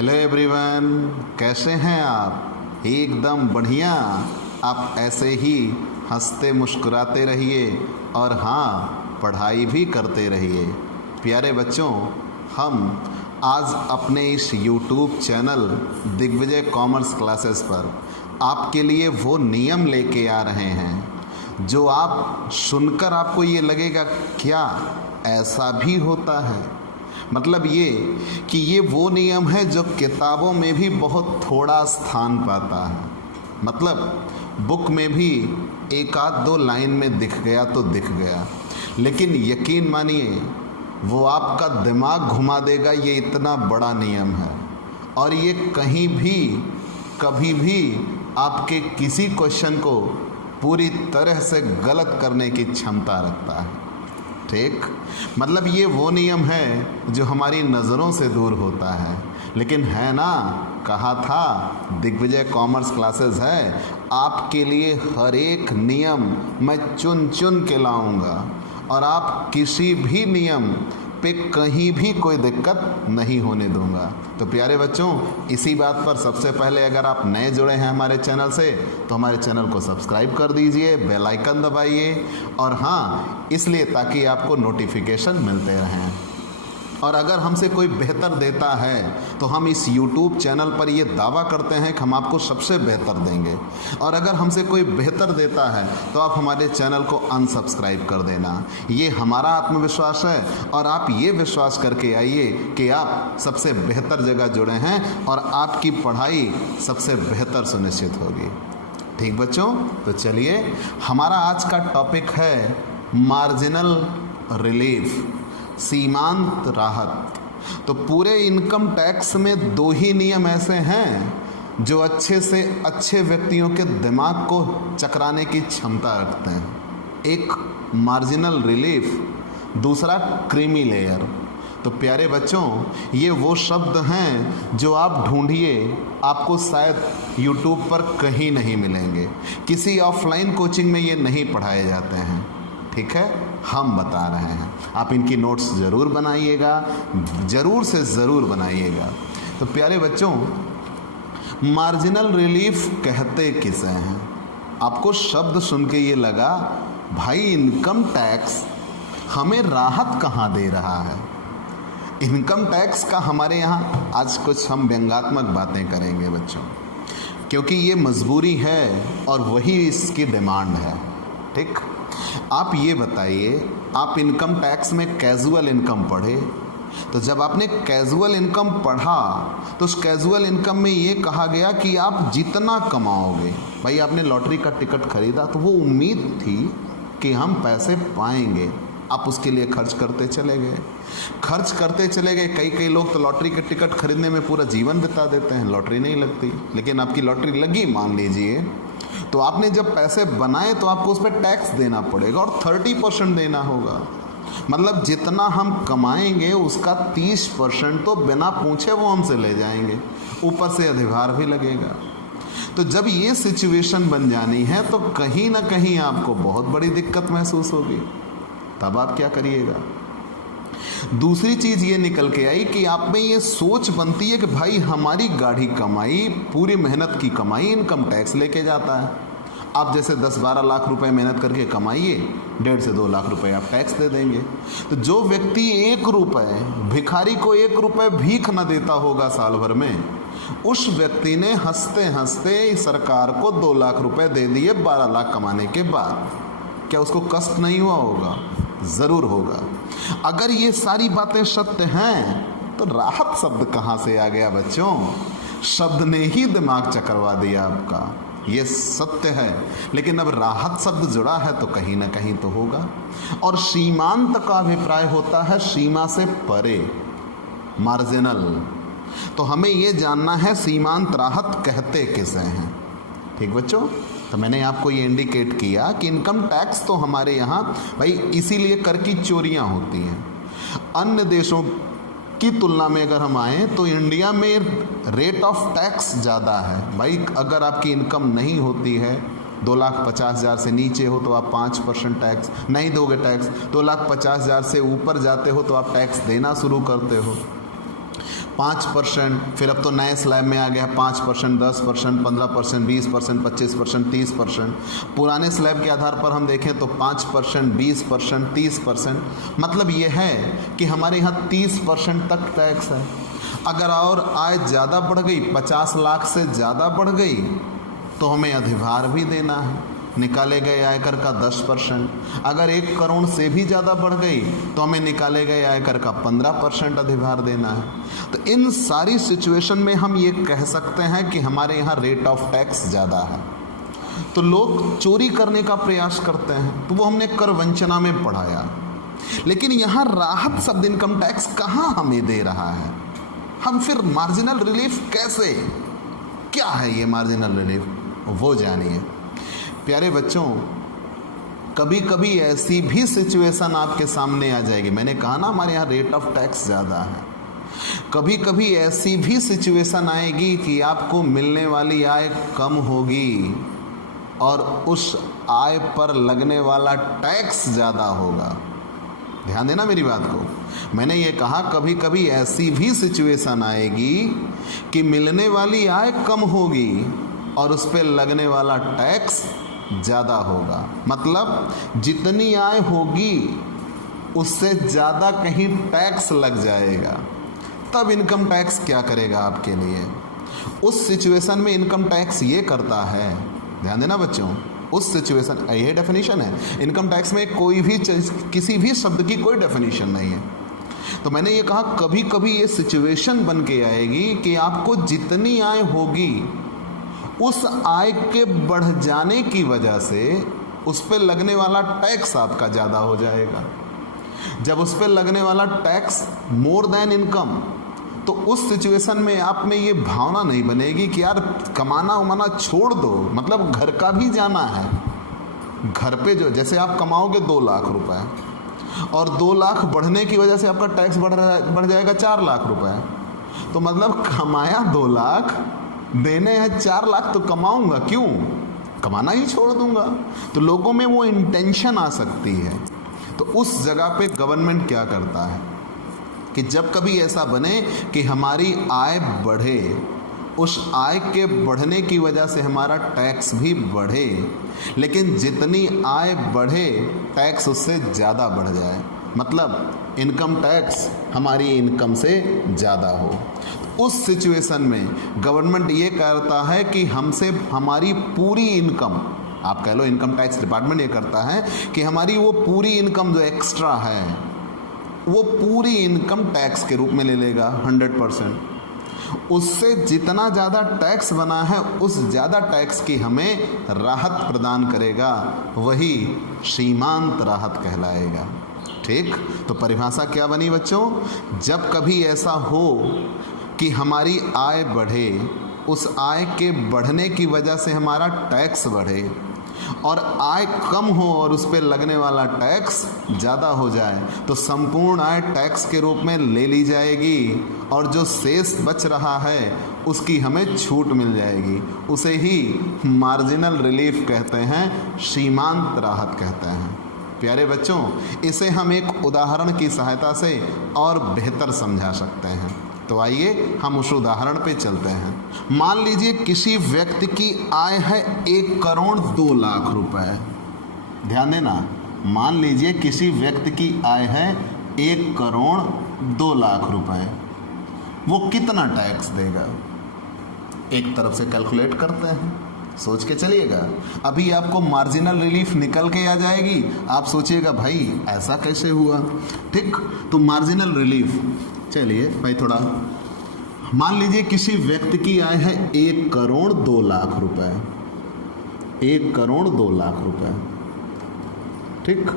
Hello everyone, कैसे हैं आप? एकदम बढ़िया। आप ऐसे ही हंसते मुस्कुराते रहिए और हाँ, पढ़ाई भी करते रहिए। प्यारे बच्चों, हम आज अपने इस YouTube चैनल दिग्विजय कॉमर्स क्लासेस पर आपके लिए वो नियम लेके आ रहे हैं जो आप सुनकर आपको ये लगेगा क्या ऐसा भी होता है। मतलब ये कि ये वो नियम है जो किताबों में भी बहुत थोड़ा स्थान पाता है। मतलब बुक में भी एक आध दो लाइन में दिख गया तो दिख गया, लेकिन यकीन मानिए वो आपका दिमाग घुमा देगा। ये इतना बड़ा नियम है और ये कहीं भी कभी भी आपके किसी क्वेश्चन को पूरी तरह से गलत करने की क्षमता रखता है। ठीक, मतलब ये वो नियम है जो हमारी नज़रों से दूर होता है, लेकिन है ना, कहा था दिग्विजय कॉमर्स क्लासेस है आपके लिए हर एक नियम मैं चुन चुन के लाऊंगा और आप किसी भी नियम पे कहीं भी कोई दिक्कत नहीं होने दूंगा। तो प्यारे बच्चों, इसी बात पर सबसे पहले अगर आप नए जुड़े हैं हमारे चैनल से तो हमारे चैनल को सब्सक्राइब कर दीजिए, बेल आइकन दबाइए और हाँ, इसलिए ताकि आपको नोटिफिकेशन मिलते रहें। और अगर हमसे कोई बेहतर देता है तो हम इस YouTube चैनल पर ये दावा करते हैं कि हम आपको सबसे बेहतर देंगे, और अगर हमसे कोई बेहतर देता है तो आप हमारे चैनल को अनसब्सक्राइब कर देना। ये हमारा आत्मविश्वास है और आप ये विश्वास करके आइए कि आप सबसे बेहतर जगह जुड़े हैं और आपकी पढ़ाई सबसे बेहतर सुनिश्चित होगी। ठीक बच्चों, तो चलिए, हमारा आज का टॉपिक है मार्जिनल रिलीफ, सीमांत राहत। तो पूरे इनकम टैक्स में दो ही नियम ऐसे हैं जो अच्छे से अच्छे व्यक्तियों के दिमाग को चकराने की क्षमता रखते हैं। एक मार्जिनल रिलीफ, दूसरा क्रीमी लेयर। तो प्यारे बच्चों, ये वो शब्द हैं जो आप ढूंढिए, आपको शायद YouTube पर कहीं नहीं मिलेंगे। किसी ऑफलाइन कोचिंग में ये नहीं पढ़ाए जाते हैं। ठीक है, हम बता रहे हैं। आप इनकी नोट्स ज़रूर बनाइएगा, ज़रूर से ज़रूर बनाइएगा। तो प्यारे बच्चों, मार्जिनल रिलीफ कहते किसे हैं? आपको शब्द सुन के ये लगा भाई इनकम टैक्स हमें राहत कहाँ दे रहा है। इनकम टैक्स का हमारे यहाँ आज कुछ हम व्यंग्यात्मक बातें करेंगे बच्चों, क्योंकि ये मजबूरी है और वही इसकी डिमांड है। ठीक, आप ये बताइए, आप इनकम टैक्स में कैजुअल इनकम पढ़े, तो जब आपने कैजुअल इनकम पढ़ा तो उस कैजुअल इनकम में ये कहा गया कि आप जितना कमाओगे, भाई आपने लॉटरी का टिकट खरीदा तो वो उम्मीद थी कि हम पैसे पाएंगे, आप उसके लिए खर्च करते चले गए, खर्च करते चले गए। कई लोग तो लॉटरी के टिकट खरीदने में पूरा जीवन बिता देते हैं, लॉटरी नहीं लगती, लेकिन आपकी लॉटरी लगी मान लीजिए, तो आपने जब पैसे बनाए तो आपको उस पर टैक्स देना पड़ेगा और 30% देना होगा। मतलब जितना हम कमाएंगे उसका 30% तो बिना पूछे वो हमसे ले जाएंगे, ऊपर से अधिभार भी लगेगा। तो जब ये सिचुएशन बन जानी है तो कहीं ना कहीं आपको बहुत बड़ी दिक्कत महसूस होगी। तब आप क्या करिएगा? दूसरी चीज़ ये निकल के आई कि आप में ये सोच बनती है कि भाई हमारी गाढ़ी कमाई, पूरी मेहनत की कमाई इनकम टैक्स लेके जाता है। आप जैसे 10-12 लाख रुपए मेहनत करके कमाइए, 1.5 से 2 लाख रुपए आप टैक्स दे देंगे। तो जो व्यक्ति 1 रुपये, भिखारी को 1 रुपये भीख न देता होगा साल भर में, उस व्यक्ति ने हंसते हंसते सरकार को 2 लाख रुपए दे दिए 12 लाख कमाने के बाद। क्या उसको कष्ट नहीं हुआ होगा? ज़रूर होगा। अगर ये सारी बातें सत्य हैं तो राहत शब्द कहाँ से आ गया बच्चों? शब्द ने ही दिमाग चकरवा दिया आपका। ये सत्य है, लेकिन अब राहत शब्द जुड़ा है तो कहीं ना कहीं तो होगा। और सीमांत का अभिप्राय होता है सीमा से परे, मार्जिनल। तो हमें ये जानना है सीमांत राहत कहते किसे हैं। ठीक बच्चों, तो मैंने आपको ये इंडिकेट किया कि इनकम टैक्स तो हमारे यहाँ भाई इसीलिए कर की चोरियाँ होती हैं। अन्य देशों की तुलना में अगर हम आएँ तो इंडिया में रेट ऑफ टैक्स ज़्यादा है। भाई अगर आपकी इनकम नहीं होती है, 2,50,000 से नीचे हो तो आप 5% टैक्स नहीं दोगे टैक्स, 2,50,000 से ऊपर जाते हो तो आप टैक्स देना शुरू करते हो। 5%, फिर अब तो नए स्लैब में आ गया 5%, 10%, 15%, 20%, 25%, 30%। पुराने स्लैब के आधार पर हम देखें तो 5%, 20%, 30%। मतलब ये है कि हमारे यहाँ 30% तक टैक्स है। अगर और आय ज़्यादा बढ़ गई, 50 लाख से ज़्यादा बढ़ गई, तो हमें अधिभार भी देना है। निकाले गए आयकर का 10%। अगर 1 करोड़ से भी ज़्यादा बढ़ गई तो हमें निकाले गए आयकर का 15% अधिभार देना है। तो इन सारी सिचुएशन में हम ये कह सकते हैं कि हमारे यहाँ रेट ऑफ टैक्स ज़्यादा है। तो लोग चोरी करने का प्रयास करते हैं, तो वो हमने कर वंचना में पढ़ाया। लेकिन यहाँ राहत शब्द इनकम टैक्स कहाँ हमें दे रहा है? हम फिर मार्जिनल रिलीफ कैसे, क्या है ये मार्जिनल रिलीफ, वो जानिए। प्यारे बच्चों, कभी कभी ऐसी भी सिचुएशन आपके सामने आ जाएगी। मैंने कहा ना हमारे यहाँ रेट ऑफ टैक्स ज़्यादा है। कभी कभी ऐसी भी सिचुएशन आएगी कि आपको मिलने वाली आय कम होगी और उस आय पर लगने वाला टैक्स ज़्यादा होगा। ध्यान देना मेरी बात को। मैंने ये कहा कभी कभी ऐसी भी सिचुएशन आएगी कि मिलने वाली आय कम होगी और उस पर लगने वाला टैक्स ज़्यादा होगा। मतलब जितनी आय होगी उससे ज़्यादा कहीं टैक्स लग जाएगा। तब इनकम टैक्स क्या करेगा आपके लिए? उस सिचुएशन में इनकम टैक्स ये करता है, ध्यान देना बच्चों, उस सिचुएशन, ये डेफिनेशन है इनकम टैक्स में। कोई भी किसी भी शब्द की कोई डेफिनेशन नहीं है। तो मैंने ये कहा कभी कभी ये सिचुएशन बन के आएगी कि आपको जितनी आय होगी उस आय के बढ़ जाने की वजह से उस पर लगने वाला टैक्स आपका ज़्यादा हो जाएगा। जब उस पर लगने वाला टैक्स मोर देन इनकम, तो उस सिचुएशन में आप में ये भावना नहीं बनेगी कि यार कमाना उमाना छोड़ दो, मतलब घर का भी जाना है। घर पे जो जैसे आप कमाओगे 2 लाख रुपए और 2 लाख बढ़ने की वजह से आपका टैक्स बढ़ जाएगा 4 लाख रुपए, तो मतलब कमाया 2 लाख, देने हैं 4 लाख, तो कमाऊंगा क्यों, कमाना ही छोड़ दूंगा। तो लोगों में वो इंटेंशन आ सकती है। तो उस जगह पे गवर्नमेंट क्या करता है कि जब कभी ऐसा बने कि हमारी आय बढ़े, उस आय के बढ़ने की वजह से हमारा टैक्स भी बढ़े, लेकिन जितनी आय बढ़े टैक्स उससे ज़्यादा बढ़ जाए, मतलब इनकम टैक्स हमारी इनकम से ज़्यादा हो। उस सिचुएशन में गवर्नमेंट ये करता है कि हमसे हमारी पूरी इनकम, आप कह लो इनकम टैक्स डिपार्टमेंट ये करता है कि हमारी वो पूरी इनकम जो एक्स्ट्रा है वो पूरी इनकम टैक्स के रूप में ले लेगा 100%। उससे जितना ज़्यादा टैक्स बना है उस ज़्यादा टैक्स की हमें राहत प्रदान करेगा, वही सीमांत राहत कहलाएगा। ठीक, तो परिभाषा क्या बनी बच्चों? जब कभी ऐसा हो कि हमारी आय बढ़े, उस आय के बढ़ने की वजह से हमारा टैक्स बढ़े, और आय कम हो और उस पर लगने वाला टैक्स ज़्यादा हो जाए, तो संपूर्ण आय टैक्स के रूप में ले ली जाएगी और जो शेष बच रहा है उसकी हमें छूट मिल जाएगी। उसे ही मार्जिनल रिलीफ कहते हैं, सीमांत राहत कहते हैं। प्यारे बच्चों, इसे हम एक उदाहरण की सहायता से और बेहतर समझा सकते हैं। तो आइए हम उस उदाहरण पे चलते हैं। मान लीजिए किसी व्यक्ति की आय है 1 करोड़ 2 लाख रुपए। ध्यान देना, मान लीजिए किसी व्यक्ति की आय है 1 करोड़ 2 लाख रुपए। वो कितना टैक्स देगा? एक तरफ से कैलकुलेट करते हैं, सोच के चलिएगा। अभी आपको मार्जिनल रिलीफ निकल के आ जाएगी, आप सोचिएगा भाई ऐसा कैसे हुआ। ठीक, तो मार्जिनल रिलीफ, चलिए भाई थोड़ा, मान लीजिए किसी व्यक्ति की आय है 1 करोड़ 2 लाख रुपए। 1 करोड़ 2 लाख रुपए। ठीक,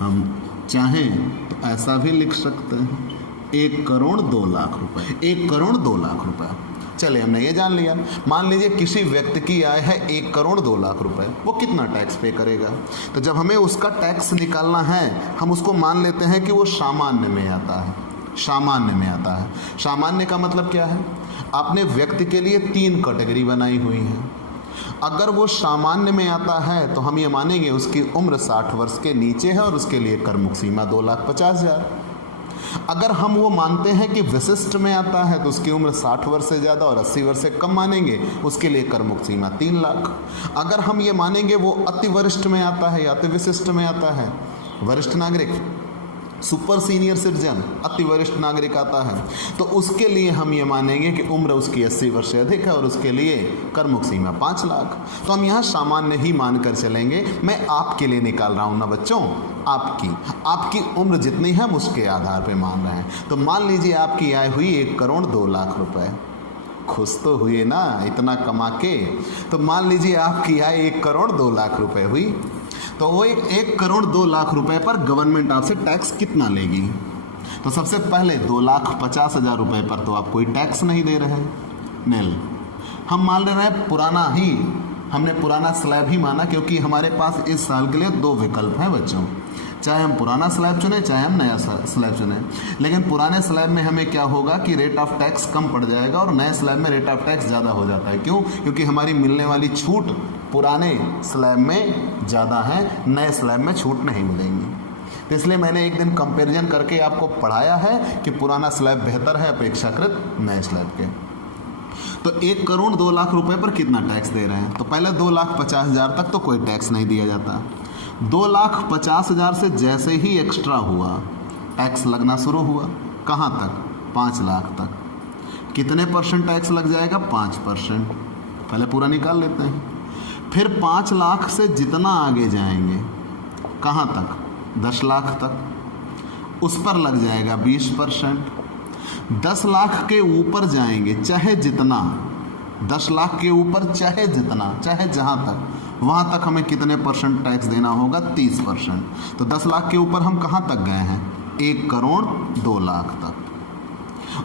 हम चाहें तो ऐसा भी लिख सकते हैं, 1 करोड़ 2 लाख रुपए। 1 करोड़ 2 लाख रुपए, चलिए हमने ये जान लिया। मान लीजिए किसी व्यक्ति की आय है 1 करोड़ 2 लाख रुपए, वो कितना टैक्स पे करेगा? तो जब हमें उसका टैक्स निकालना है, हम उसको मान लेते हैं कि वो सामान्य में आता है। सामान्य में आता है। सामान्य का मतलब क्या है? आपने व्यक्ति के लिए 3 कैटेगरी बनाई हुई है। अगर वो सामान्य में आता है तो हम ये मानेंगे उसकी उम्र 60 वर्ष के नीचे है और उसके लिए कर मुक्त सीमा 2,50,000। अगर हम वो मानते हैं कि विशिष्ट में आता है तो उसकी उम्र 60 वर्ष से ज़्यादा और 80 वर्ष से कम मानेंगे, उसके लिए कर मुक्त सीमा 3 लाख। अगर हम ये मानेंगे वो अति वरिष्ठ में आता है या अति विशिष्ट में आता है, वरिष्ठ नागरिक, सुपर सीनियर सिटीजन, अति वरिष्ठ नागरिक आता है, तो उसके लिए हम ये मानेंगे कि उम्र उसकी 80 वर्ष से अधिक है और उसके लिए कर मुक्त सीमा 5 लाख। तो हम यहाँ सामान्य ही मानकर चलेंगे। मैं आपके लिए निकाल रहा हूँ ना बच्चों, आपकी उम्र जितनी है हम उसके आधार पे मान रहे हैं। तो मान लीजिए आपकी आय हुई 1 करोड़ 2 लाख रुपए। खुश तो हुए ना इतना कमा के। तो मान लीजिए आपकी आय 1 करोड़ 2 लाख रुपए हुई, तो वो 1 करोड़ 2 लाख रुपए पर गवर्नमेंट आपसे टैक्स कितना लेगी? तो सबसे पहले 2,50,000 रुपए पर तो आप कोई टैक्स नहीं दे रहे, नील। हम मान रहे हैं पुराना ही, हमने पुराना स्लैब ही माना, क्योंकि हमारे पास इस साल के लिए 2 विकल्प हैं बच्चों, चाहे हम पुराना स्लैब चुने चाहे हम नया स्लैब चुने। लेकिन पुराने स्लैब में हमें क्या होगा कि रेट ऑफ टैक्स कम पड़ जाएगा और नए स्लैब में रेट ऑफ टैक्स ज़्यादा हो जाता है। क्यों? क्योंकि हमारी मिलने वाली छूट पुराने स्लैब में ज़्यादा है, नए स्लैब में छूट नहीं मिलेंगी। तो इसलिए मैंने एक दिन कंपैरिजन करके आपको पढ़ाया है कि पुराना स्लैब बेहतर है अपेक्षाकृत नए स्लैब के। तो 1 करोड़ 2 लाख रुपए पर कितना टैक्स दे रहे हैं? तो पहले 2,50,000 तक तो कोई टैक्स नहीं दिया जाता। 2,50,000 से जैसे ही एक्स्ट्रा हुआ टैक्स लगना शुरू हुआ, कहाँ तक? 5 लाख तक। कितने % टैक्स लग जाएगा? 5%। पहले पूरा निकाल लेते हैं। फिर 5 लाख से जितना आगे जाएंगे, कहाँ तक? 10 लाख तक, उस पर लग जाएगा 20%। 10 लाख के ऊपर जाएंगे चाहे जितना, 10 लाख के ऊपर चाहे जितना, चाहे जहाँ तक, वहाँ तक हमें कितने % टैक्स देना होगा? 30%। तो 10 लाख के ऊपर हम कहाँ तक गए हैं? 1 करोड़ 2 लाख तक।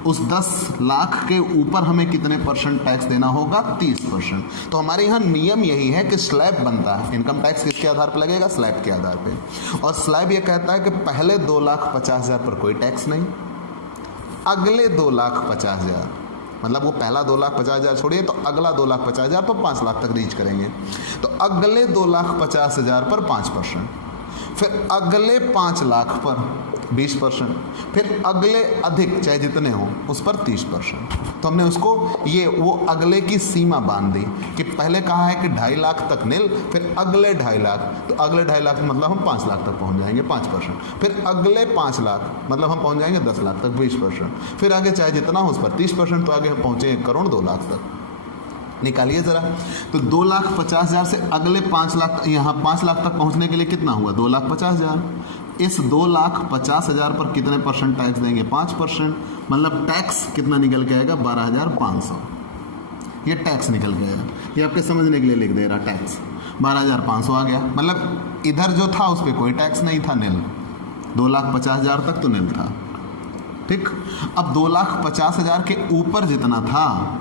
उस 10 लाख के ऊपर हमें कितने % टैक्स देना होगा? 30%। तो हमारे यहाँ नियम यही है कि स्लैब बनता है, इनकम टैक्स किसके आधार पर लगेगा? स्लैब के आधार पे। और स्लैब ये कहता है कि पहले 2,50,000 पर कोई टैक्स नहीं, अगले 2,50,000, मतलब वो पहला 2,50,000 छोड़िए तो अगला 2,50,000 तो 5 लाख तक रीच करेंगे। तो अगले 2,50,000 पर 5%, फिर अगले 5 लाख पर 20%, फिर अगले अधिक चाहे जितने हों उस पर 30%। तो हमने उसको ये वो अगले की सीमा बांध दी कि पहले कहा है कि 2.5 लाख तक नील, फिर अगले 2.5 लाख, तो अगले 2.5 लाख मतलब हम 5 लाख तक पहुंच जाएंगे 5%, फिर अगले 5 लाख मतलब हम पहुंच जाएंगे 10 लाख तक 20%, फिर आगे चाहे जितना हो उस पर 30%, तो आगे हम पहुँचे 1 करोड़ 2 लाख तक। निकालिए ज़रा। तो 2,50,000 से अगले 5 लाख, यहाँ 5 लाख तक पहुँचने के लिए कितना हुआ? 2,50,000। इस 2,50,000 पर कितने % टैक्स देंगे? 5%। मतलब टैक्स कितना निकल के आएगा? 12,500। ये टैक्स निकल के आएगा, ये आपके समझने के लिए लिख दे रहा, टैक्स 12,500 आ गया। मतलब इधर जो था उस पर कोई टैक्स नहीं था, नील। 2,50,000 तक तो नील था, ठीक। अब 2,50,000 के ऊपर जितना था,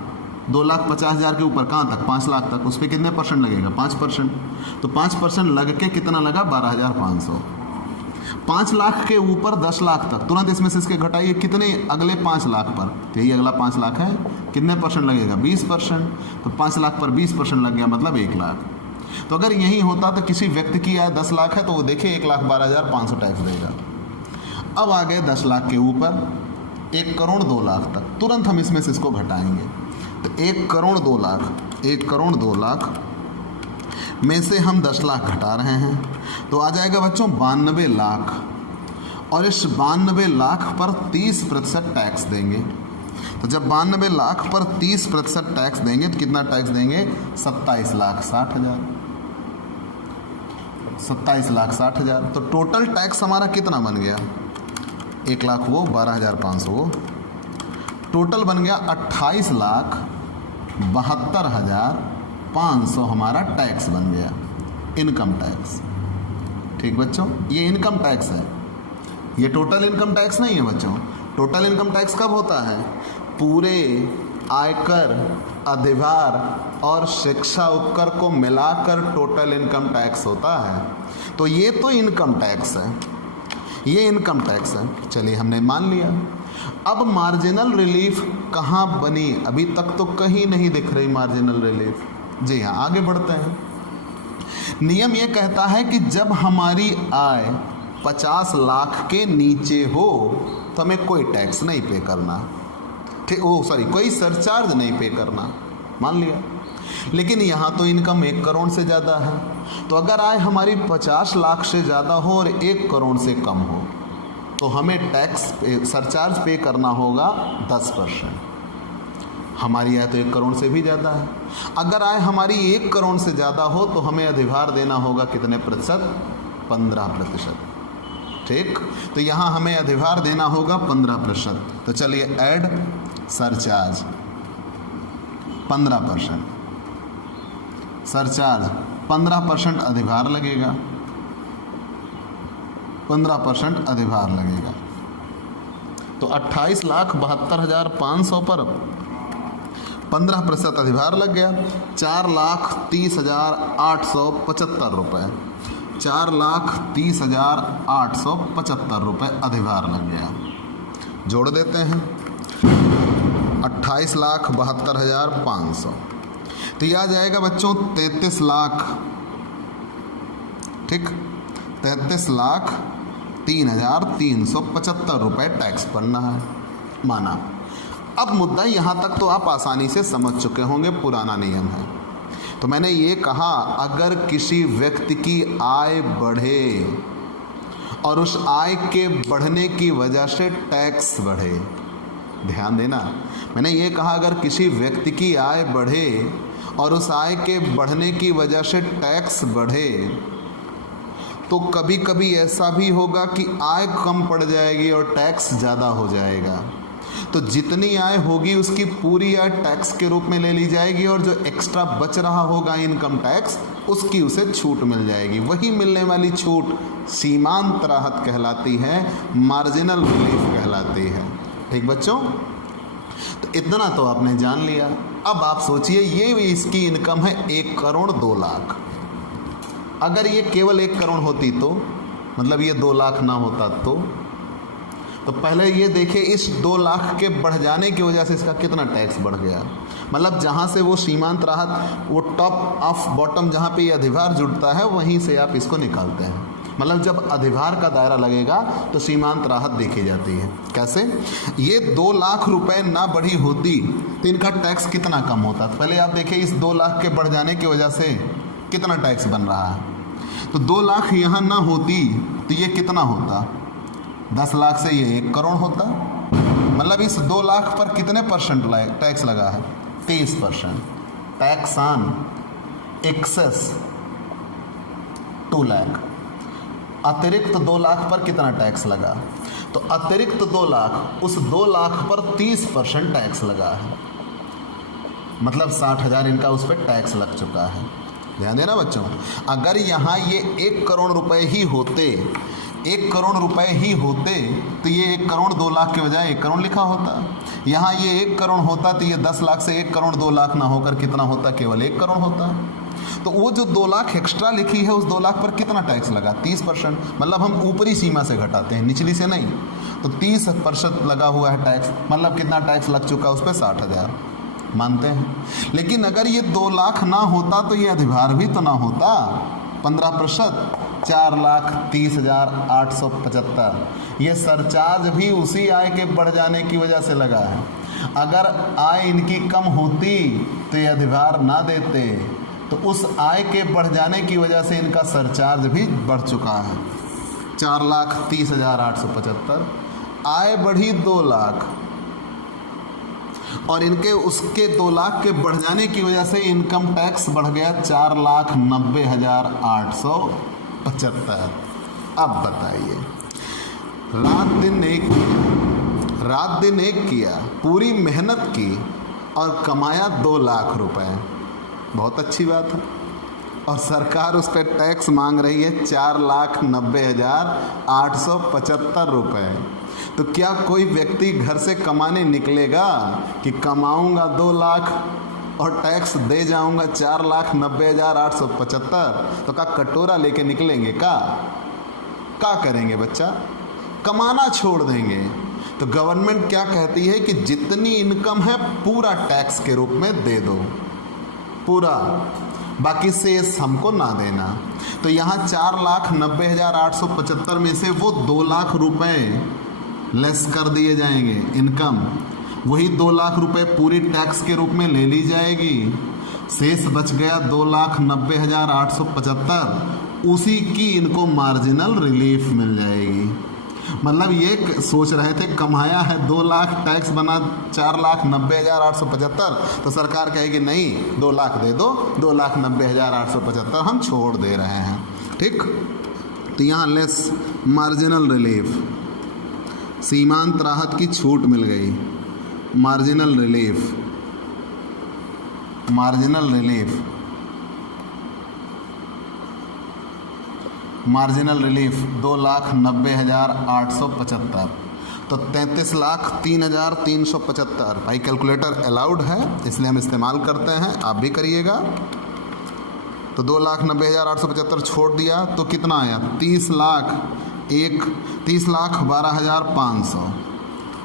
2,50,000 के ऊपर कहाँ तक? 5 लाख तक, उस पर कितने % लगेगा? 5%। तो 5% लग के कितना लगा? 12,500। 5 लाख के ऊपर 10 लाख तक, तुरंत इसमें से इसके घटाइए कितने? अगले 5 लाख पर, तो यही अगला 5 लाख है, कितने % लगेगा? 20%। तो 5 लाख पर 20% लग गया, मतलब 1 लाख। तो अगर यही होता तो किसी व्यक्ति की आय 10 लाख है तो वो देखिए 1,12,500 टैक्स देगा। अब आ गए 10 लाख के ऊपर 1 करोड़ 2 लाख तक, तुरंत हम इसमें से इसको घटाएंगे। तो 1 करोड़ 2 लाख, 1 करोड़ 2 लाख में से हम 10 लाख घटा रहे हैं, तो आ जाएगा बच्चों 92 लाख। और इस 92 लाख पर 30% टैक्स देंगे। तो जब 92 लाख पर 30% टैक्स देंगे तो कितना टैक्स देंगे? 27,60,000। 27,60,000। तो टोटल टैक्स हमारा कितना बन गया? 1 लाख वो, 12,500 वो, टोटल बन गया 28,72,500 हमारा टैक्स बन गया, इनकम टैक्स। ठीक बच्चों, ये इनकम टैक्स है, ये टोटल इनकम टैक्स नहीं है बच्चों। टोटल इनकम टैक्स कब होता है? पूरे आयकर, अधिभार और शिक्षा उपकर को मिलाकर टोटल इनकम टैक्स होता है। तो ये तो इनकम टैक्स है, ये इनकम टैक्स है। चलिए हमने मान लिया। अब मार्जिनल रिलीफ कहाँ बनी? अभी तक तो कहीं नहीं दिख रही मार्जिनल रिलीफ। जी हाँ, आगे बढ़ते हैं। नियम ये कहता है कि जब हमारी आय 50 लाख के नीचे हो तो हमें कोई टैक्स नहीं पे करना, ठीक, कोई सरचार्ज नहीं पे करना, मान लिया। लेकिन यहाँ तो इनकम 1 करोड़ से ज़्यादा है, तो अगर आय हमारी 50 लाख से ज़्यादा हो और 1 करोड़ से कम हो तो हमें टैक्स सरचार्ज पे करना होगा 10%। हमारी आय तो 1 करोड़ से भी ज़्यादा है। अगर आय हमारी 1 करोड़ से ज़्यादा हो तो हमें अधिभार देना होगा कितने प्रतिशत? 15%, ठीक। तो यहाँ हमें अधिभार देना होगा 15%। तो चलिए ऐड सरचार्ज 15%, सरचार्ज 15% अधिभार लगेगा, 15% अधिभार लगेगा। तो 28,72,500 पर 15% अधिभार लग गया, 4,30,875 रुपये, 4,30,875 रुपये अधिभार लग गया। जोड़ देते हैं 28,72,500, तो यह आ जाएगा बच्चों 33 लाख, ठीक, 33,03,375 रुपये टैक्स भरना है, माना। अब मुद्दा यहाँ तक तो आप आसानी से समझ चुके होंगे, पुराना नियम है। तो मैंने ये कहा अगर किसी व्यक्ति की आय बढ़े और उस आय के बढ़ने की वजह से टैक्स बढ़े, ध्यान देना, मैंने ये कहा अगर किसी व्यक्ति की आय बढ़े और उस आय के बढ़ने की वजह से टैक्स बढ़े तो कभी कभी ऐसा भी होगा कि आय कम पड़ जाएगी और टैक्स ज़्यादा हो जाएगा। तो जितनी आय होगी उसकी पूरी आय टैक्स के रूप में ले ली जाएगी और जो एक्स्ट्रा बच रहा होगा इनकम टैक्स उसकी उसे छूट मिल जाएगी। वही मिलने वाली छूट सीमांत राहत कहलाती है, मार्जिनल रिलीफ कहलाती है, ठीक बच्चों। तो इतना तो आपने जान लिया। अब आप सोचिए ये इसकी इनकम है 1 करोड़ 2 लाख। अगर ये केवल 1 करोड़ होती तो मतलब ये 2 लाख ना होता तो पहले ये देखिए इस 2 लाख के बढ़ जाने की वजह से इसका कितना टैक्स बढ़ गया। मतलब जहाँ से वो सीमांत राहत, वो टॉप ऑफ बॉटम जहाँ पे ये अधिभार जुड़ता है वहीं से आप इसको निकालते हैं। मतलब जब अधिभार का दायरा लगेगा तो सीमांत राहत देखी जाती है। कैसे? ये 2 लाख रुपए ना बढ़ी होती तो इनका टैक्स कितना कम होता। तो पहले आप देखिए इस 2 लाख के बढ़ जाने की वजह से कितना टैक्स बन रहा है। तो 2 लाख यहाँ ना होती तो ये कितना होता? 10 लाख से ये 1 करोड़ होता। मतलब इस 2 लाख पर कितने परसेंट टैक्स लगा है? 30%। Tax on excess 2 lakh. अतिरिक्त 2 लाख पर कितना टैक्स लगा? तो अतिरिक्त 2 लाख, उस 2 लाख पर 30% टैक्स लगा है। मतलब 60,000 इनका उस पर टैक्स लग चुका है। ध्यान देना बच्चों, अगर यहाँ ये 1 करोड़ रुपए ही होते, 1 करोड़ रुपए ही होते तो ये 1 करोड़ 2 लाख के बजाय 1 करोड़ लिखा होता। यहाँ ये 1 करोड़ होता तो ये 10 लाख से 1 करोड़ 2 लाख ना होकर कितना होता? केवल 1 करोड़ होता। तो वो जो 2 लाख एक्स्ट्रा लिखी है उस 2 लाख पर कितना टैक्स लगा? 30%। मतलब हम ऊपरी सीमा से घटाते हैं, निचली से नहीं। तो 30% लगा हुआ है टैक्स। मतलब कितना टैक्स लग चुका उस पर? 60,000 मानते हैं। लेकिन अगर ये 2 लाख ना होता तो ये अधिभार भी तो ना होता। 15%, 4,30,875। ये सरचार्ज भी उसी आय के बढ़ जाने की वजह से लगा है। अगर आय इनकी कम होती तो ये अधिभार ना देते, तो उस आय के बढ़ जाने की वजह से इनका सरचार्ज भी बढ़ चुका है। 4,30,875। आय बढ़ी 2 लाख और इनके उसके 2 लाख के बढ़ जाने की वजह से इनकम टैक्स बढ़ गया 4,90,875। अब बताइए, रात दिन एक किया, पूरी मेहनत की और कमाया 2 लाख रुपए। बहुत अच्छी बात है। और सरकार उस पर टैक्स मांग रही है 4,90,875 रुपये। तो क्या कोई व्यक्ति घर से कमाने निकलेगा कि कमाऊंगा 2 लाख और टैक्स दे जाऊंगा 4,90,875? तो क्या कटोरा लेके निकलेंगे? क्या करेंगे बच्चा? कमाना छोड़ देंगे। तो गवर्नमेंट क्या कहती है कि जितनी इनकम है पूरा टैक्स के रूप में दे दो, पूरा, बाकी शेष हमको ना देना। तो यहाँ 4,90,875 में से वो 2 लाख रुपए लेस कर दिए जाएंगे इनकम। वही 2 लाख रुपए पूरी टैक्स के रूप में ले ली जाएगी। शेष बच गया 2,90,875, उसी की इनको मार्जिनल रिलीफ मिल जाएगी। मतलब ये सोच रहे थे कमाया है 2 लाख, टैक्स बना 4,90,875, तो सरकार कहेगी नहीं 2 लाख दे दो, 2,90,875 हम छोड़ दे रहे हैं। ठीक, तो यहाँ लेस मार्जिनल रिलीफ, सीमांत राहत की छूट मिल गई। Marginal relief, marginal relief, marginal relief 2,90,875, तो 33,03,375। भाई कैलकुलेटर अलाउड है इसलिए हम इस्तेमाल करते हैं, आप भी करिएगा। तो 2,90,875 छोड़ दिया तो कितना आया? 30,12,500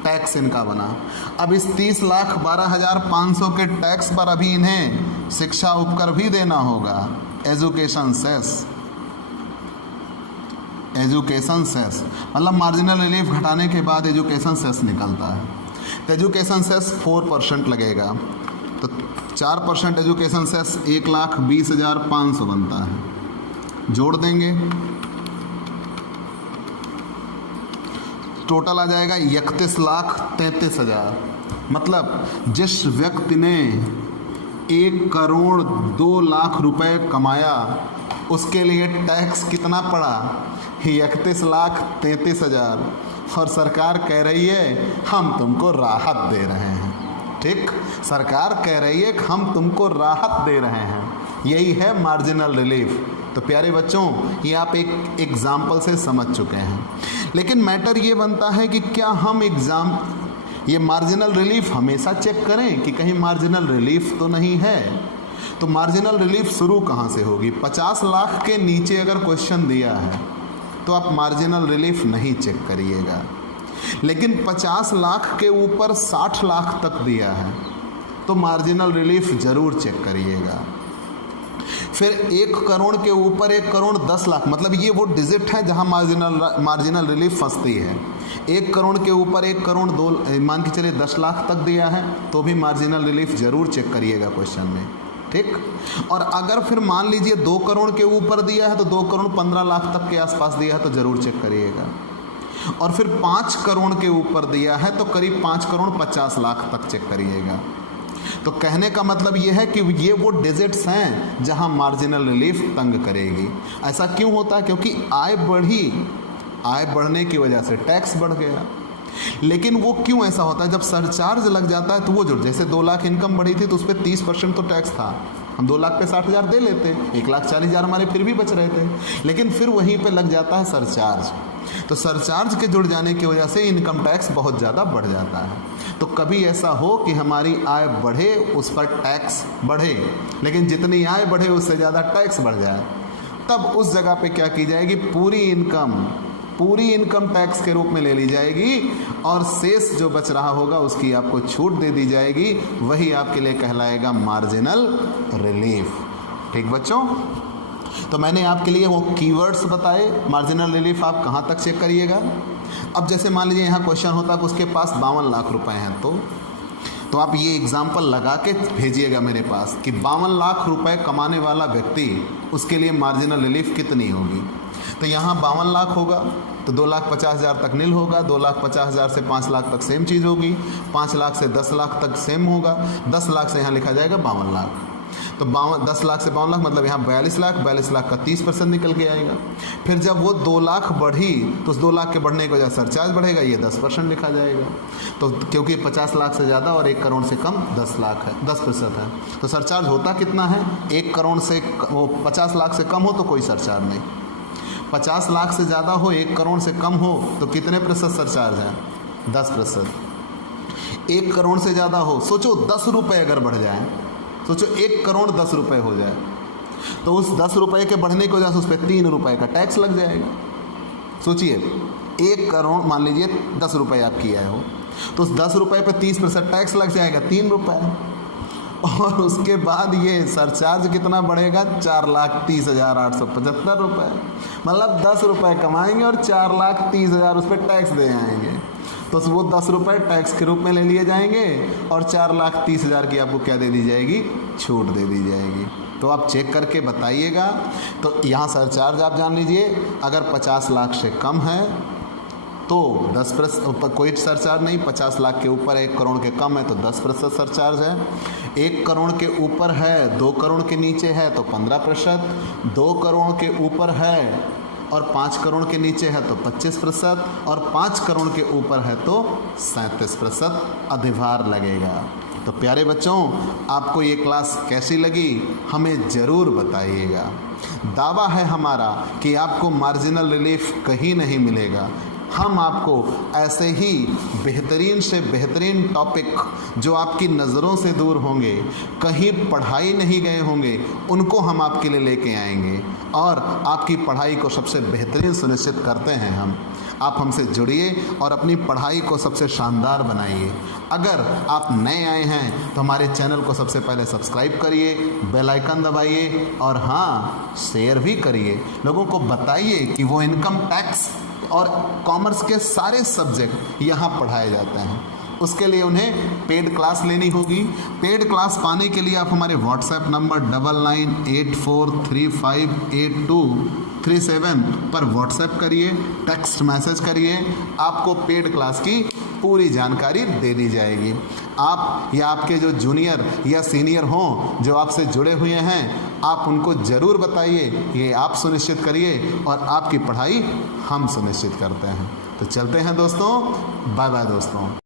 टैक्स इनका बना। अब इस 30,12,500 के टैक्स पर अभी इन्हें शिक्षा उपकर भी देना होगा, एजुकेशन सेस। एजुकेशन सेस मतलब मार्जिनल रिलीफ घटाने के बाद एजुकेशन सेस निकलता है। तो एजुकेशन सेस 4% लगेगा, तो 4% एजुकेशन सेस 1,20,500 बनता है। जोड़ देंगे, टोटल आ जाएगा 31,33,000। मतलब जिस व्यक्ति ने 1,02,00,000 रुपए कमाया उसके लिए टैक्स कितना पड़ा? 31,33,000। और सरकार कह रही है हम तुमको राहत दे रहे हैं। ठीक, सरकार कह रही है कि हम तुमको राहत दे रहे हैं। यही है मार्जिनल रिलीफ। तो प्यारे बच्चों, ये आप एक एग्जाम्पल से समझ चुके हैं। लेकिन मैटर ये बनता है कि क्या हम ये मार्जिनल रिलीफ हमेशा चेक करें कि कहीं मार्जिनल रिलीफ तो नहीं है। तो मार्जिनल रिलीफ शुरू कहाँ से होगी? 50 लाख के नीचे अगर क्वेश्चन दिया है तो आप मार्जिनल रिलीफ नहीं चेक करिएगा। लेकिन 50 लाख के ऊपर 60 लाख तक दिया है तो मार्जिनल रिलीफ ज़रूर चेक करिएगा। फिर 1 करोड़ के ऊपर 1,10,00,000, मतलब ये वो डिजिट है जहां मार्जिनल रिलीफ फंसती है। 1 करोड़ के ऊपर 1,02,00,000 मान के चलिए 10 लाख तक दिया है तो भी मार्जिनल रिलीफ ज़रूर चेक करिएगा क्वेश्चन में। ठीक, और अगर फिर मान लीजिए 2 करोड़ के ऊपर दिया है तो 2,15,00,000 तक के आसपास दिया है तो ज़रूर चेक करिएगा। और फिर 5 करोड़ के ऊपर दिया है तो करीब 5,50,00,000 तक चेक करिएगा। तो कहने का मतलब ये है कि ये वो डिजिट्स हैं जहां मार्जिनल रिलीफ तंग करेगी। ऐसा क्यों होता है? क्योंकि आय बढ़ी, आय बढ़ने की वजह से टैक्स बढ़ गया। लेकिन वो क्यों ऐसा होता है? जब सरचार्ज लग जाता है तो वो जो जैसे 2 लाख इनकम बढ़ी थी तो उस पर 30% तो टैक्स था। हम 2 लाख पे 60,000 दे लेते, 1,40,000 हमारे फिर भी बच रहे थे। लेकिन फिर वहीं पे लग जाता है सरचार्ज। तो सरचार्ज के जुड़ जाने की वजह से इनकम टैक्स बहुत ज़्यादा बढ़ जाता है। तो कभी ऐसा हो कि हमारी आय बढ़े उस पर टैक्स बढ़े, लेकिन जितनी आय बढ़े उससे ज़्यादा टैक्स बढ़ जाए, तब उस जगह पे क्या की जाएगी? पूरी इनकम टैक्स के रूप में ले ली जाएगी और शेष जो बच रहा होगा उसकी आपको छूट दे दी जाएगी। वही आपके लिए कहलाएगा मार्जिनल रिलीफ। ठीक बच्चों, तो मैंने आपके लिए वो कीवर्ड्स बताए। मार्जिनल रिलीफ आप कहाँ तक चेक करिएगा? अब जैसे मान लीजिए यहाँ क्वेश्चन होता कि उसके पास 52 लाख रुपए हैं तो आप ये एग्जाम्पल लगा के भेजिएगा मेरे पास कि 52 लाख रुपए कमाने वाला व्यक्ति, उसके लिए मार्जिनल रिलीफ कितनी होगी। तो यहाँ 52 लाख होगा तो 2,50,000 तक नील होगा, 2,50,000 से 5 लाख तक सेम चीज़ होगी, 5 लाख से 10 लाख तक सेम होगा, 10 लाख से यहाँ लिखा जाएगा 52 लाख। तो 10 लाख से 52 लाख मतलब यहाँ 42 लाख, 42 लाख का 30% निकल के आएगा। फिर जब वो 2 लाख बढ़ी तो उस 2 लाख के बढ़ने की वजह सरचार्ज बढ़ेगा, ये 10% लिखा जाएगा। तो क्योंकि 50 लाख से ज़्यादा और 1 करोड़ से कम 10 लाख है, 10% है, तो सरचार्ज होता कितना है? 1 करोड़ से वो 50 लाख से कम हो तो कोई सरचार्ज नहीं, 50 लाख से ज़्यादा हो, 1 करोड़ से कम हो तो कितने प्रतिशत सरचार्ज है? 10%। 1 करोड़ से ज़्यादा हो, सोचो 10 रुपये अगर बढ़ जाए, सोचो 1 करोड़ 10 रुपये हो जाए तो उस 10 रुपये के बढ़ने की वजह से उस पर 3 रुपये का टैक्स लग जाएगा। सोचिए 1 करोड़ मान लीजिए 10 रुपये आप किए हो तो उस 10 रुपये पर 30% टैक्स लग जाएगा 3 रुपये। और उसके बाद ये सरचार्ज कितना बढ़ेगा, 4,30,875 रुपये। मतलब 10 रुपये कमाएंगे और 4,30,000 उस पर टैक्स दे आएंगे। तो वो 10 रुपये टैक्स के रूप में ले लिए जाएंगे और 4,30,000 की आपको क्या दे दी जाएगी, छूट दे दी जाएगी। तो आप चेक करके बताइएगा। तो यहाँ सरचार्ज आप जान लीजिए, अगर 50 लाख से कम है तो 10%, कोई सरचार्ज नहीं। 50 लाख के ऊपर 1 करोड़ के कम है तो 10% सरचार्ज है। 1 करोड़ के ऊपर है, 2 करोड़ के नीचे है तो 15%, 2 करोड़ के ऊपर है और 5 करोड़ के नीचे है तो 25% और 5 करोड़ के ऊपर है तो 37% अधिभार लगेगा। तो प्यारे बच्चों, आपको ये क्लास कैसी लगी हमें ज़रूर बताइएगा। दावा है हमारा कि आपको मार्जिनल रिलीफ कहीं नहीं मिलेगा। हम आपको ऐसे ही बेहतरीन से बेहतरीन टॉपिक जो आपकी नज़रों से दूर होंगे, कहीं पढ़ाई नहीं गए होंगे, उनको हम आपके लिए लेके आएंगे और आपकी पढ़ाई को सबसे बेहतरीन सुनिश्चित करते हैं हम। आप हमसे जुड़िए और अपनी पढ़ाई को सबसे शानदार बनाइए। अगर आप नए आए हैं तो हमारे चैनल को सबसे पहले सब्सक्राइब करिए, बेल आइकन दबाइए और हाँ, शेयर भी करिए। लोगों को बताइए कि वो इनकम टैक्स और कॉमर्स के सारे सब्जेक्ट यहाँ पढ़ाए जाते हैं। उसके लिए उन्हें पेड क्लास लेनी होगी। पेड क्लास पाने के लिए आप हमारे व्हाट्सएप नंबर 9984358237 पर व्हाट्सएप करिए, टेक्स्ट मैसेज करिए, आपको पेड क्लास की पूरी जानकारी दे दी जाएगी। आप या आपके जो जूनियर या सीनियर हों जो आपसे जुड़े हुए हैं, आप उनको ज़रूर बताइए, ये आप सुनिश्चित करिए और आपकी पढ़ाई हम सुनिश्चित करते हैं। तो चलते हैं दोस्तों, बाय बाय दोस्तों।